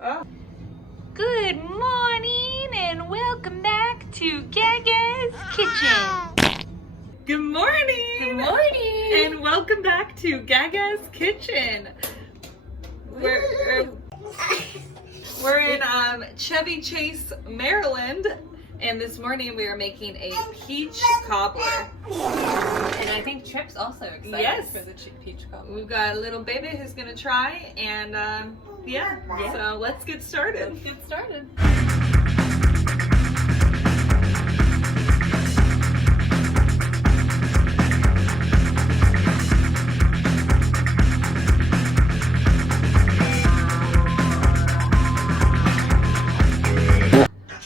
Oh. Good morning and welcome back to Gaga's Kitchen. Good morning. Good morning. And welcome back to Gaga's Kitchen. We're in Chevy Chase, Maryland, and this morning we are making a peach cobbler. And I think Trip's also excited for the peach cobbler. We've got a little baby who's gonna try, and yeah. So let's get started.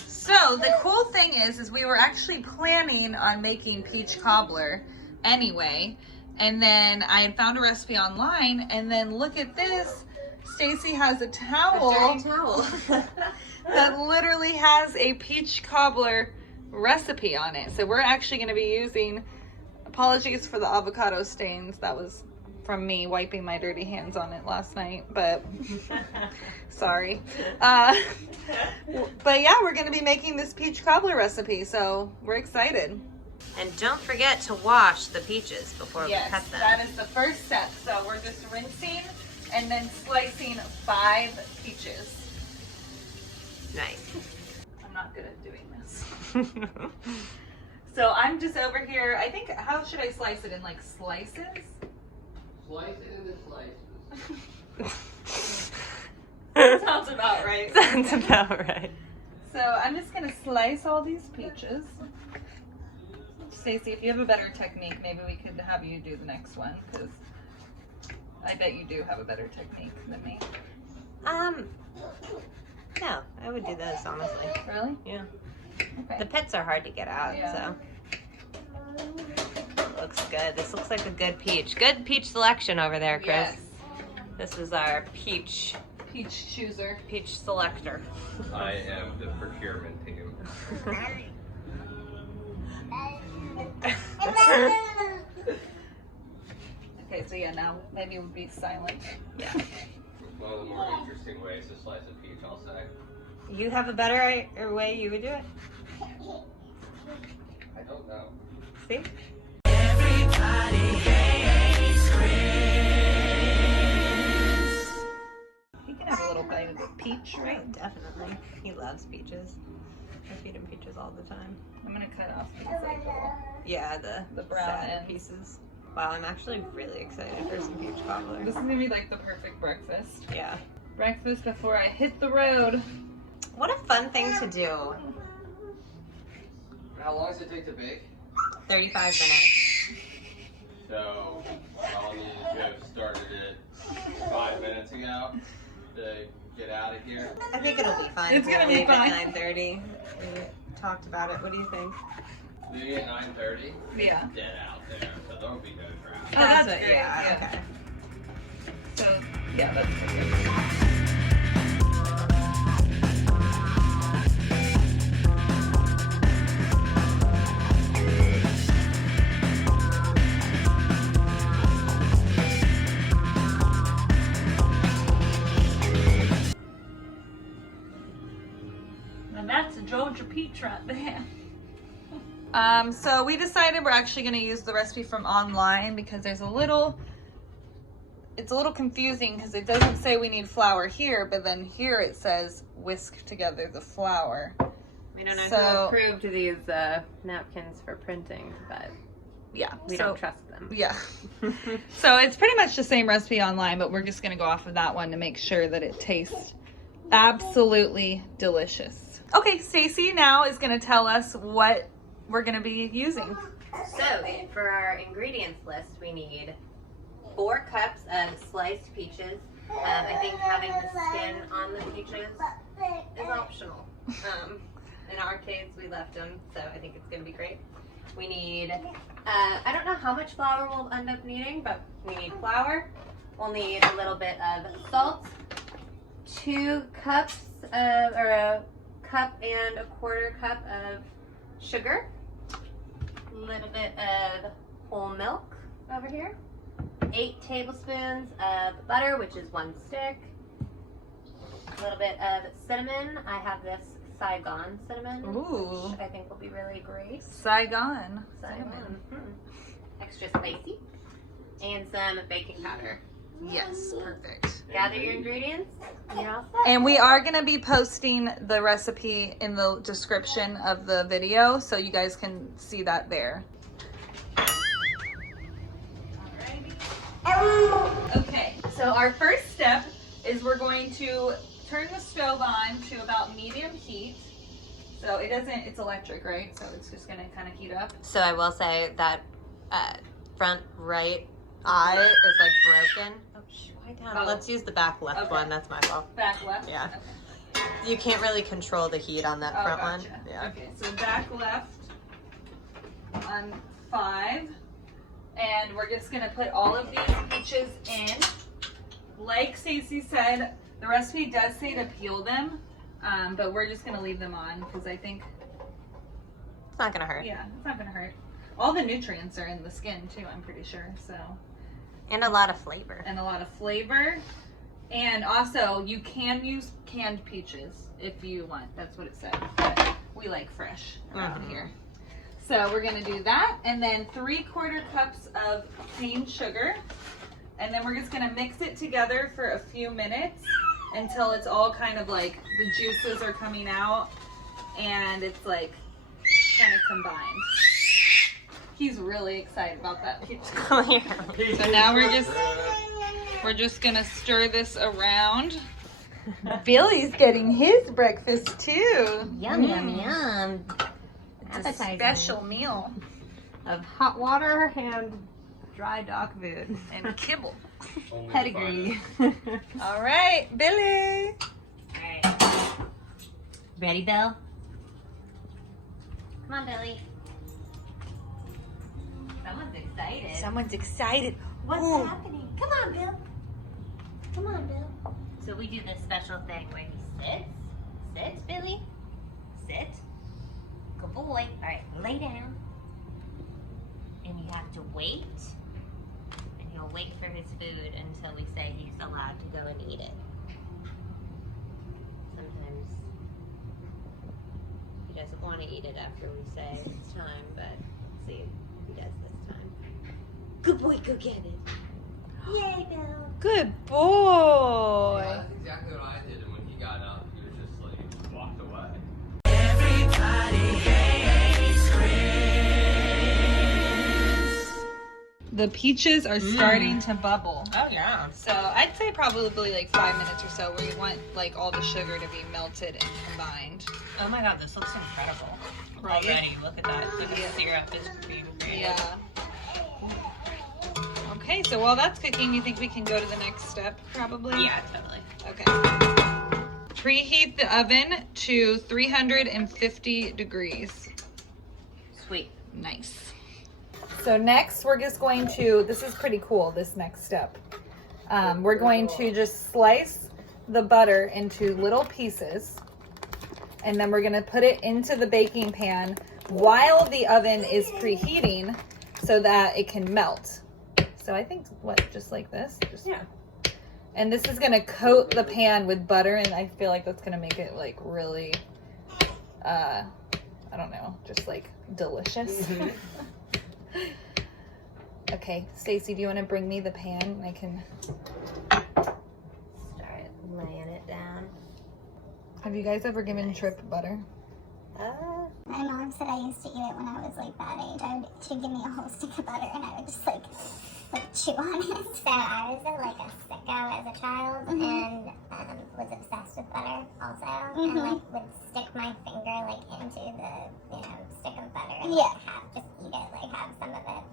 So the cool thing is we were actually planning on making peach cobbler anyway, and then I had found a recipe online, and then look at this. Stacy has a towel, dirty towel. that literally has a peach cobbler recipe on it. So we're actually going to be using, apologies for the avocado stains, that was from me wiping my dirty hands on it last night, but sorry. But yeah, we're going to be making this peach cobbler recipe, so we're excited. And don't forget to wash the peaches before we cut them. That is the first step. So we're just rinsing and then slicing 5 peaches. Nice. I'm not good at doing this. So I'm just over here, I think, how should I slice it? In like slices? Slice it into slices. Sounds about right. Sounds about right. So I'm just gonna slice all these peaches. Stacy, if you have a better technique, maybe we could have you do the next one, because I bet you do have a better technique than me. No, I would do those, honestly. Really? Yeah. Okay. The pits are hard to get out, Yeah. so. Looks good. This looks like a good peach. Good peach selection over there, Chris. Yes. This is our peach chooser. Peach selector. I am the procurement team. Okay, so yeah, now maybe we'll be silent. Yeah. One of the more interesting ways to slice a peach, I'll say. You have a better way you would do it? I don't know. See? Everybody hates Chris. He can have a little bite of the peach, right? Definitely. He loves peaches. I feed him peaches all the time. I'm gonna cut off these like little. Yeah, the brown sad ends. pieces. Wow, I'm actually really excited for some peach cobbler. This is gonna be like the perfect breakfast. Yeah. Breakfast before I hit the road. What a fun thing to do. How long does it take to bake? 35 minutes. So, I'll need to have started it 5 minutes ago to get out of here. I think it'll be fine. It's gonna be fine. At 9:30. We talked about it. What do you think? Leaving at 9:30? Yeah. Dead out there, so there will be no traffic. Oh, that's it. great. Yeah, Yeah. okay. So yeah, that's perfect. And that's a Georgia peach right there. So we decided we're actually going to use the recipe from online because it's a little confusing because it doesn't say we need flour here, but then here it says whisk together the flour. We don't know So- who approved these napkins for printing, but Yeah. we don't trust them. Yeah. So it's pretty much the same recipe online, but we're just going to go off of that one to make sure that it tastes absolutely delicious. Okay, Stacy now is going to tell us what we're going to be using. So, for our ingredients list, we need 4 cups of sliced peaches. I think having the skin on the peaches is optional. In our case, we left them, so I think it's going to be great. We need, I don't know how much flour we'll end up needing, but we need flour. We'll need a little bit of salt, 2 cups of, or a cup and a quarter cup of sugar, a little bit of whole milk over here, 8 tablespoons of butter, which is 1 stick, A little bit of cinnamon. I have this Saigon cinnamon, Ooh. which I think will be really great. Saigon. Cinnamon. Extra spicy. And some baking powder. Yes, perfect. Gather your ingredients. You're all set. And we are going to be posting the recipe in the description of the video, so you guys can see that there. Okay, so our first step is we're going to turn the stove on to about medium heat. So it's electric, right? So it's just going to kind of heat up. So I will say that front right eye is like broken. Oh, why down? Oh. Let's use the back left Okay. one. That's my fault. Back left? Yeah. Okay. You can't really control the heat on that Oh, front gotcha. one. Yeah. Okay, so back left on 5. And we're just gonna put all of these peaches in. Like Stacy said, the recipe does say to peel them, but we're just gonna leave them on because I think, It's not gonna hurt. yeah, it's not gonna hurt. All the nutrients are in the skin too, I'm pretty sure, so. And a lot of flavor. And a lot of flavor. And also, you can use canned peaches if you want. That's what it said. But we like fresh around here. So we're gonna do that. And then 3/4 cups of cane sugar. And then we're just gonna mix it together for a few minutes until it's all kind of like the juices are coming out and it's like kind of combined. He's really excited about that peach. Oh, yeah. So now we're just gonna stir this around. Billy's getting his breakfast too. Yum, yum, yum. It's a special meal. Of hot water and dry dog food. And kibble. Only Pedigree. All right, Billy. Alright. Ready, Bill? Come on, Billy. Someone's excited. Someone's excited. What's Ooh. happening? Come on, Bill. Come on, Bill. So we do this special thing where he sits. Sit, Billy. Sit. Good boy. All right, lay down. And you have to wait. And he'll wait for his food until we say he's allowed to go and eat it. Sometimes he doesn't want to eat it after we say it's time, but let's see if he does this time. Good boy, go get it. Yay, Bill. Good boy. Yeah, that's exactly what I did. And when he got up, he was just like walked away. The peaches are starting to bubble. Oh, yeah. So I'd say probably like 5 minutes or so where you want like all the sugar to be melted and combined. Oh my god, this looks incredible. Right? Already, look at that. The syrup is being created. Yeah. Okay, so while that's cooking, you think we can go to the next step probably? Yeah, totally. Okay. Preheat the oven to 350 degrees. Sweet. Nice. So next we're just going to, this is pretty cool, this next step. We're going to just slice the butter into little pieces. And then we're gonna put it into the baking pan while the oven is preheating so that it can melt. So I think, just like this? Just, Yeah. And this is gonna coat the pan with butter, and I feel like that's gonna make it like really, I don't know, just like delicious. Mm-hmm. Okay, Stacy, do you want to bring me the pan? I can. Start laying it down. Have you guys ever given Trip butter? My mom said I used to eat it when I was like that age. She'd give me a whole stick of butter and I would just like chew on it. So I was like a sicko as a child and was obsessed with butter also. And like would stick my finger like into the stick of butter and like, just eat it, like have some of it.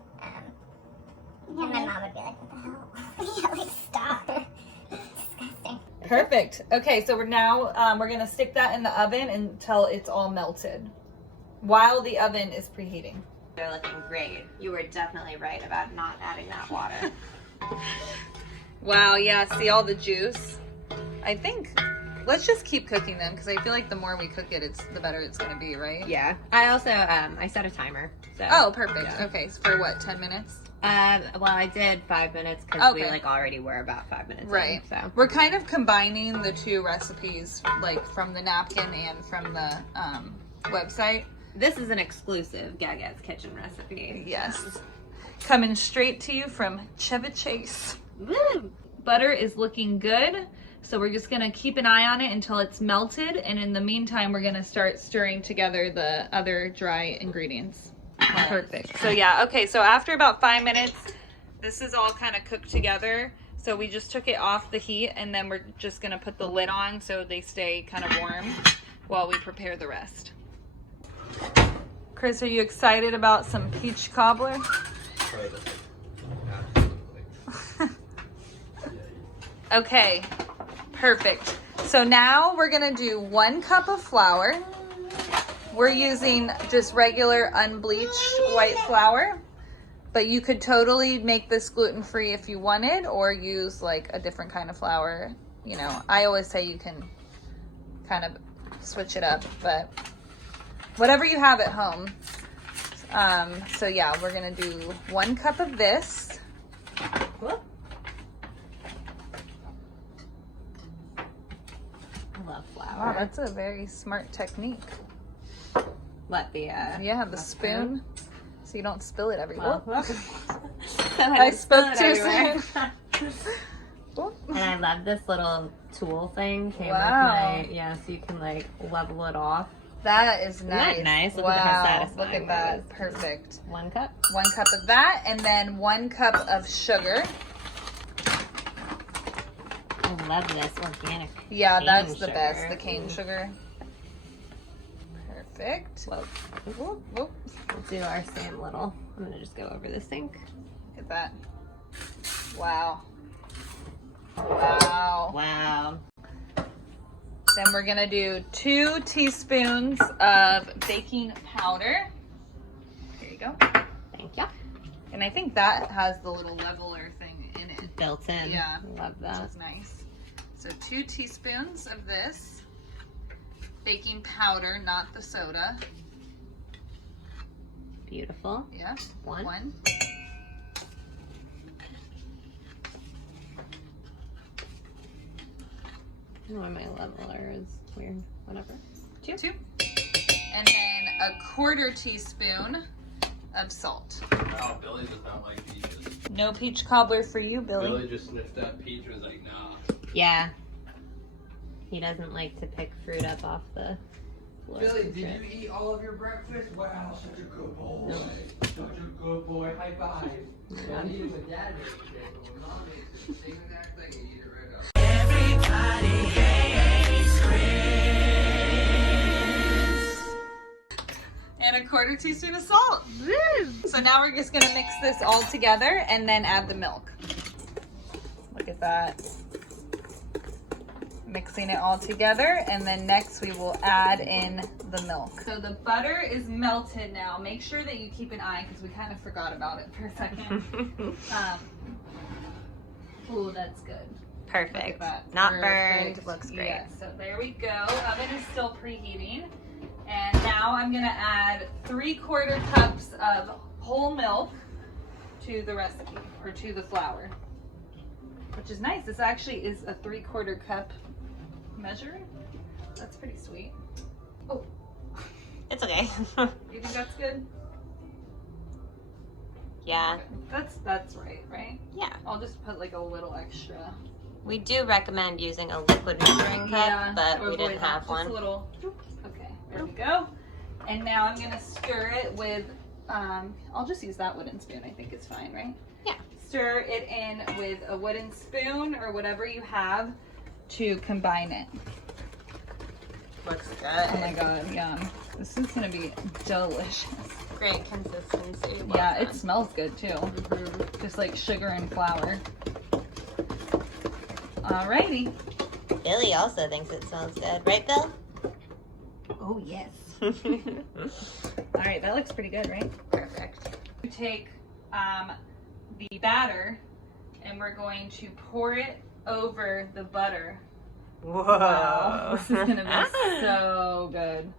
And my mom would be like, what the hell? Yeah, like stop. Disgusting. Perfect. Okay, so we're gonna stick that in the oven until it's all melted, while the oven is preheating. They're looking great. You were definitely right about not adding that water. Wow. Yeah. See all the juice. I think. Let's just keep cooking them because I feel like the more we cook it, the better it's gonna be, right? Yeah. I also I set a timer. So. Oh, perfect. Yeah. Okay, so for what? 10 minutes? Well, I did 5 minutes because we Okay. like already were about 5 minutes Right. in, so. We're kind of combining the two recipes, like from the napkin and from the website. This is an exclusive Gaga's Kitchen recipe. Yes. Coming straight to you from Chevy Chase. Woo! Butter is looking good. So we're just gonna keep an eye on it until it's melted. And in the meantime, we're gonna start stirring together the other dry ingredients. Perfect. So yeah, okay, so after about 5 minutes, this is all kind of cooked together. So we just took it off the heat and then we're just gonna put the lid on so they stay kind of warm while we prepare the rest. Chris, are you excited about some peach cobbler? Okay, perfect. So now we're gonna do 1 cup of flour. We're using just regular unbleached white flour, but you could totally make this gluten-free if you wanted, or use like a different kind of flour. You know, I always say you can kind of switch it up, but whatever you have at home. So yeah, we're gonna do 1 cup of this. Cool. I love flour. Wow, that's a very smart technique. What, the, Yeah, the spoon, so you don't spill it everywhere. Well, I spoke too everywhere. soon. And I love this little tool thing. Came Wow. with my, yeah, so you can like level it off. That is nice. that nice? Look wow. at how satisfying Look at that that. is. Perfect. 1 cup. 1 cup of that, and then 1 cup of sugar. I love this organic. Yeah, cane that's the sugar. best. The cane sugar. Perfect. Whoa. Whoop, whoop. We'll do our same little. I'm gonna just go over this sink. Look at that. Wow. Wow. Wow. Then we're gonna do 2 teaspoons of baking powder. Here you go. Thank you. And I think that has the little leveler thing in it. Built in. Yeah. Love Which that. is nice. So 2 teaspoons of this. Baking powder, not the soda. Beautiful. Yeah. 1. 1. I don't know why my leveler is weird. Whatever. 2. And then a 1/4 teaspoon of salt. Wow, Billy does not like peaches. No peach cobbler for you, Billy. Billy just sniffed that peach and was like, nah. Yeah. He doesn't like to pick fruit up off the floor. Billy, did you eat all of your breakfast? Wow, such a good boy. Such a good boy. High five. I eat it when Dad makes it, but when Mom makes it, same exact thing, you eat it right up. Everybody hates Chris. And a 1/4 teaspoon of salt. So now we're just gonna mix this all together and then add the milk. Look at that. Mixing it all together, and then next we will add in the milk. So the butter is melted now. Make sure that you keep an eye because we kind of forgot about it for a second. Oh, that's good. Perfect. That. Not Perfect. burned. Looks great. Yeah, so there we go. Oven is still preheating. And now I'm gonna add 3/4 cups of whole milk to the recipe, or to the flour. Which is nice. This actually is a 3/4 cup measure. That's pretty sweet. Oh, It's okay. you think that's good? Yeah. That's right? Yeah. I'll just put like a little extra. We do recommend using a liquid measuring cup, but to we didn't avoid have that. one. Just a little. Okay, there we go. And now I'm gonna stir it with, I'll just use that wooden spoon. I think it's fine, right? Yeah. Stir it in with a wooden spoon or whatever you have to combine it. Looks good. Oh my god, yum. This is gonna be delicious. Great consistency. Yeah, it smells good too. Just like sugar and flour. Alrighty. Billy also thinks it smells good, right, Bill? Oh yes. Alright, that looks pretty good, right? Perfect. We take the batter and we're going to pour it over the butter. Whoa. Wow, this is gonna be so good.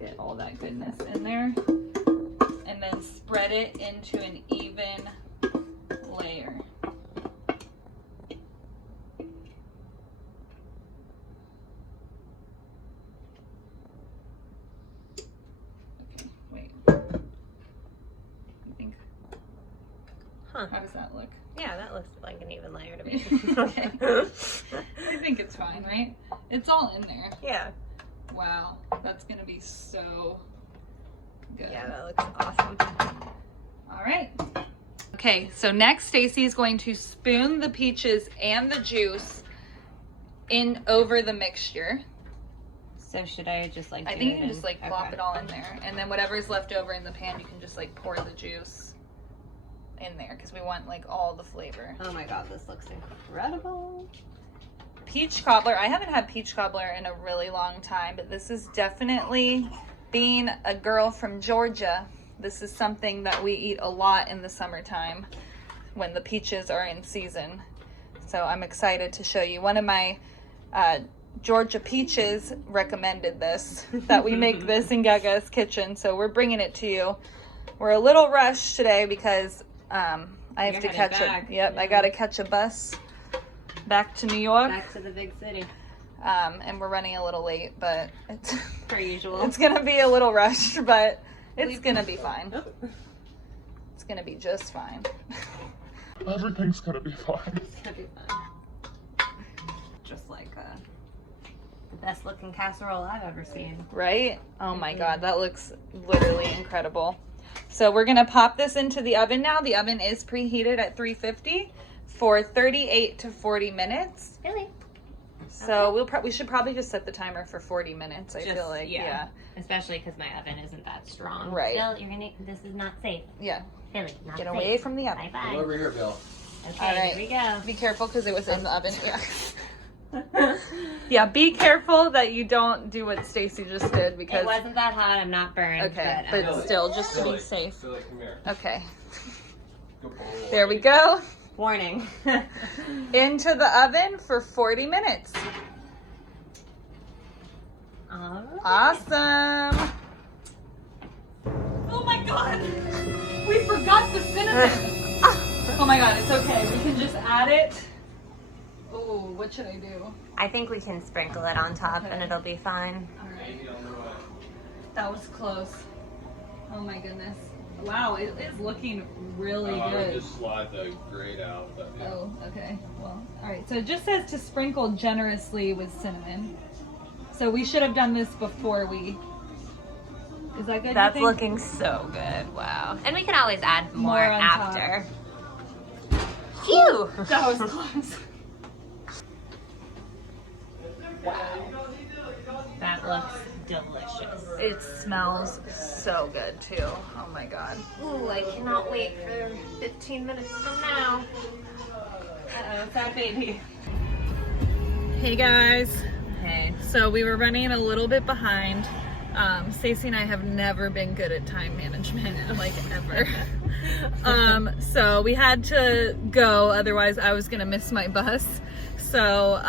Get all that goodness in there. And then spread it into an even layer. Okay, wait. I think. Huh. How does that look? Yeah, that looks like an even layer to me. Okay. I think it's fine, right? It's all in there. Yeah. Wow, that's gonna be so good. Yeah, that looks awesome. All right. Okay, so next Stacy is going to spoon the peaches and the juice in over the mixture. So should I just like I do think it you can just like plop okay. it all in there, and then whatever's left over in the pan, you can just like pour the juice in there because we want like all the flavor. Oh my god, this looks incredible. Peach cobbler. I haven't had peach cobbler in a really long time, but this is definitely, being a girl from Georgia, this is something that we eat a lot in the summertime when the peaches are in season. So I'm excited to show you. One of my Georgia peaches recommended this, that we make this in Gaga's kitchen. So we're bringing it to you. We're a little rushed today because I have to catch I got to catch a bus back to New York. Back to the big city. And we're running a little late, but it's Per usual. it's gonna be a little rushed, but it's gonna be fine. It's gonna be just fine. Everything's gonna be fine. It's gonna be fun. Just like the best looking casserole I've ever seen. Right? Oh my god, that looks literally incredible. So we're gonna pop this into the oven now. The oven is preheated at 350 for 38 to 40 minutes. Really? So we should probably just set the timer for 40 minutes. I feel Just- like yeah. Especially because my oven isn't that strong. Right. Bill, this is not safe. yeah. Billy, not Get safe. away from the oven. Bye Come bye. over here, Bill. Okay, All right. here we go. Be careful because it was in the oven. Yeah. Yeah, be careful that you don't do what Stacy just did because It wasn't that hot. I'm not burned. okay, but, but still just to be safe. Billy, come here. Okay. Good boy. There we go. warning. Into the oven for 40 minutes. All right. Awesome. Oh my god. We forgot the cinnamon. Oh my god, it's okay. We can just add it. Oh, what should I do? I think we can sprinkle it on top and it'll be fine. All right. That was close. Oh my goodness. Wow, it is looking really I would good. just slide the grate out. But, yeah. Oh, okay. Well, all right. So it just says to sprinkle generously with cinnamon. So we should have done this before we. Is that good? That's you think? looking so good. Wow. And we can always add more, More on top. after. Phew! That was close. That looks delicious. It smells so good too. Oh my god. Ooh, I cannot wait for 15 minutes from now. Uh-oh, it's that baby. Hey guys. Hey. So we were running a little bit behind. Stacy and I have never been good at time management, like ever. So we had to go, otherwise I was gonna miss my bus. So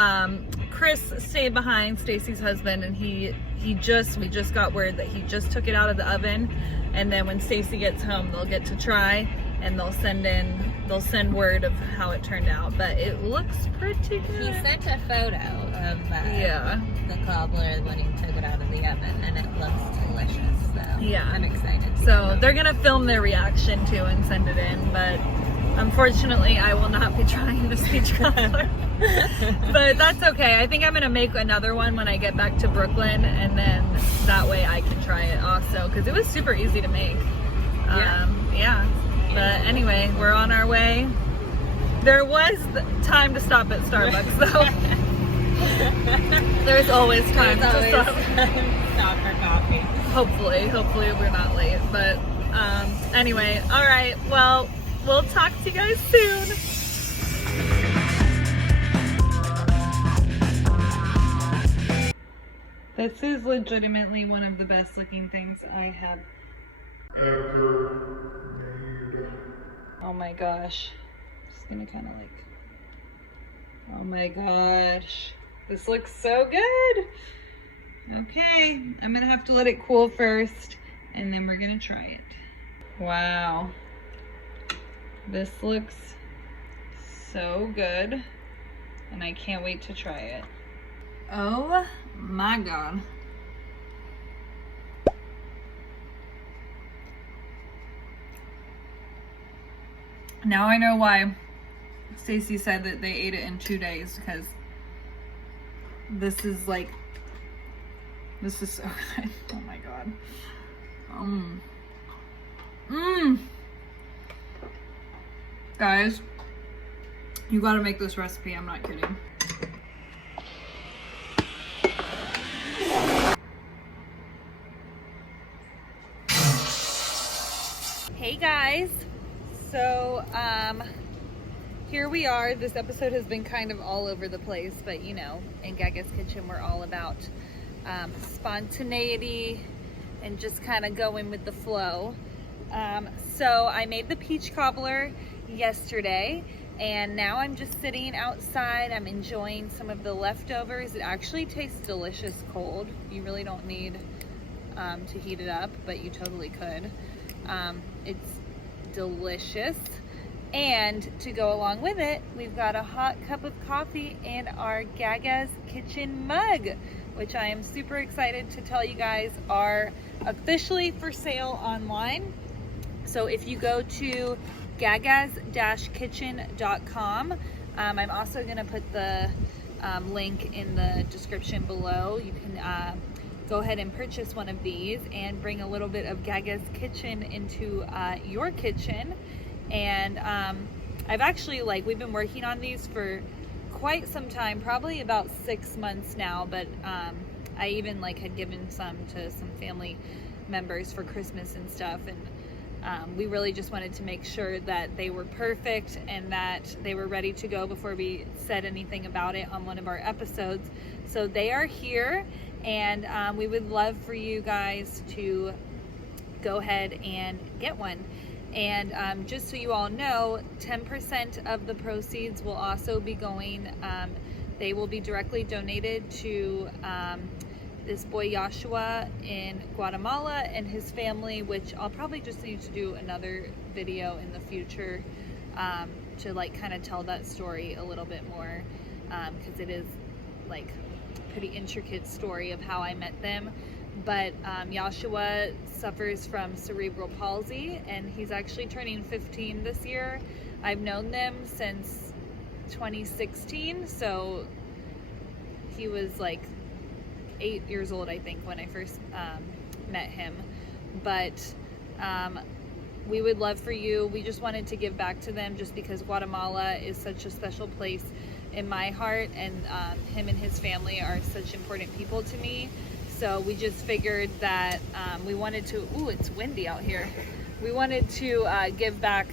Chris stayed behind, Stacy's husband, and we just got word that he just took it out of the oven, and then when Stacy gets home they'll get to try and they'll send word of how it turned out, but it looks pretty good. He sent a photo of the cobbler when he took it out of the oven, and it looks delicious. So Yeah. I'm excited. So they're gonna film their reaction too and send it in, but unfortunately I will not be trying this peach cobbler. But that's okay. I think I'm gonna make another one when I get back to Brooklyn, and then that way I can try it also, because it was super easy to make. Yeah. But anyway, we're on our way. There was time to stop at Starbucks though. There's always time to stop. Stop for coffee. Hopefully we're not late. But anyway, all right. Well, we'll talk to you guys soon. This is legitimately one of the best looking things I have ever made. Oh my gosh. Just gonna kind of like, oh my gosh. This looks so good. Okay, I'm gonna have to let it cool first and then we're gonna try it. Wow. This looks so good, and I can't wait to try it. Oh my God. Now I know why Stacy said that they ate it in 2 days, because this is like, this is so good. Oh my God. Guys, you gotta make this recipe, I'm not kidding. Hey guys, so here we are. This episode has been kind of all over the place, but you know, in Gaga's Kitchen we're all about spontaneity and just kind of going with the flow. So I made the peach cobbler yesterday, and now I'm just sitting outside. I'm enjoying some of the leftovers. It actually tastes delicious cold. You really don't need to heat it up, but you totally could. It's delicious. And to go along with it, we've got a hot cup of coffee in our Gaga's Kitchen mug, which I am super excited to tell you guys are officially for sale online. So if you go to gagas-kitchen.com, I'm also going to put the link in the description below. You can go ahead and purchase one of these and bring a little bit of Gaga's Kitchen into your kitchen. And I've actually, we've been working on these for quite some time, probably about 6 months now, but I even had given some to some family members for Christmas and stuff, and we really just wanted to make sure that they were perfect and that they were ready to go before we said anything about it on one of our episodes. So they are here, and we would love for you guys to go ahead and get one. And just so you all know, 10% of the proceeds will also be going, they will be directly donated to this boy Joshua in Guatemala and his family, which I'll probably just need to do another video in the future to kind of tell that story a little bit more, because it is a pretty intricate story of how I met them. But Joshua suffers from cerebral palsy, and he's actually turning 15 this year. I've known them since 2016, so he was 8 years old, I think, when I first met him. But we would love for you. We just wanted to give back to them just because Guatemala is such a special place in my heart, and him and his family are such important people to me. So we just figured that we wanted to, ooh, it's windy out here. We wanted to give back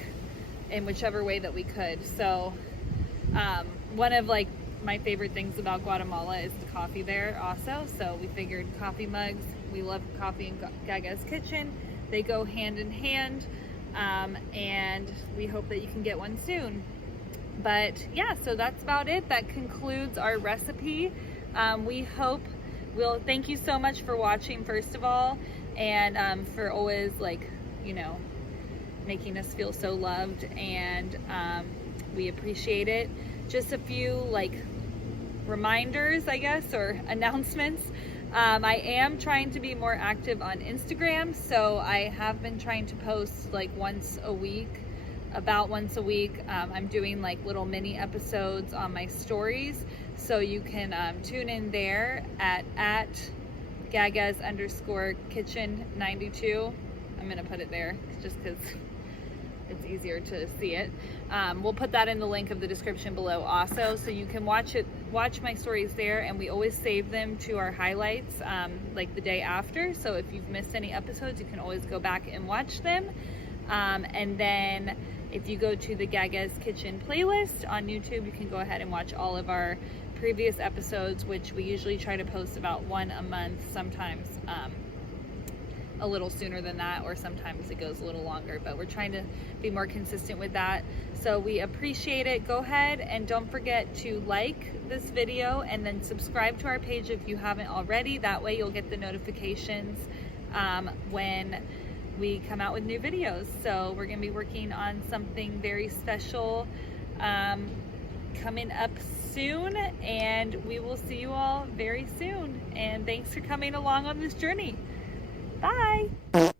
in whichever way that we could. So one of my favorite things about Guatemala is the coffee there also. So we figured coffee mugs, we love coffee in Gaga's Kitchen. They go hand in hand, and we hope that you can get one soon. But yeah, so that's about it. That concludes our recipe. We'll thank you so much for watching, first of all, and for always making us feel so loved, and we appreciate it. Just a few reminders, I guess, or announcements. I am trying to be more active on Instagram, so I have been trying to post once a week. I'm doing little mini episodes on my stories, so you can tune in there at gagas_kitchen92. I'm gonna put it there just because it's easier to see it. We'll put that in the link of the description below also, so you can watch my stories there, and we always save them to our highlights the day after. So if you've missed any episodes, you can always go back and watch them. And then if you go to the Gaga's Kitchen playlist on YouTube, you can go ahead and watch all of our previous episodes, which we usually try to post about one a month, sometimes a little sooner than that, or sometimes it goes a little longer, but we're trying to be more consistent with that. So we appreciate it. Go ahead and don't forget to like this video and then subscribe to our page if you haven't already. That way you'll get the notifications when we come out with new videos. So we're gonna be working on something very special coming up soon, and we will see you all very soon. And thanks for coming along on this journey. Bye.